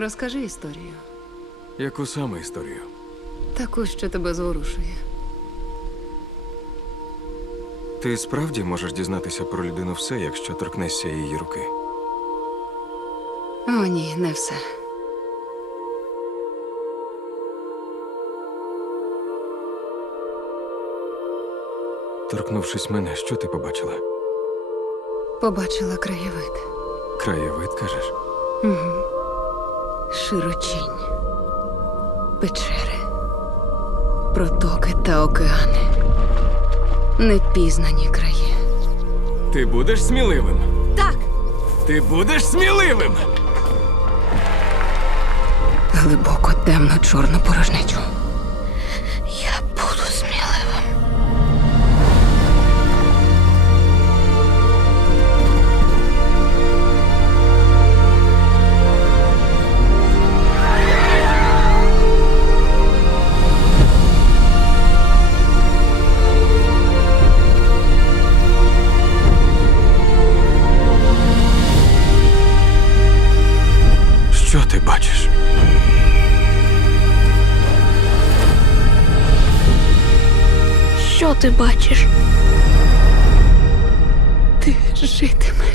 Розкажи історію. Яку саме історію? Таку, що тебе зворушує. Ти справді можеш дізнатися про людину все, якщо торкнешся її руки. О, ні, не все. Торкнувшись мене, що ти побачила? Побачила краєвид. Краєвид, кажеш? Широчінь, печери, протоки та океани. Непізнані краї. Ти будеш сміливим. Так! Ти будеш сміливим! Глибоко темно чорну порожнечу. Що ти бачиш? Ти житимеш.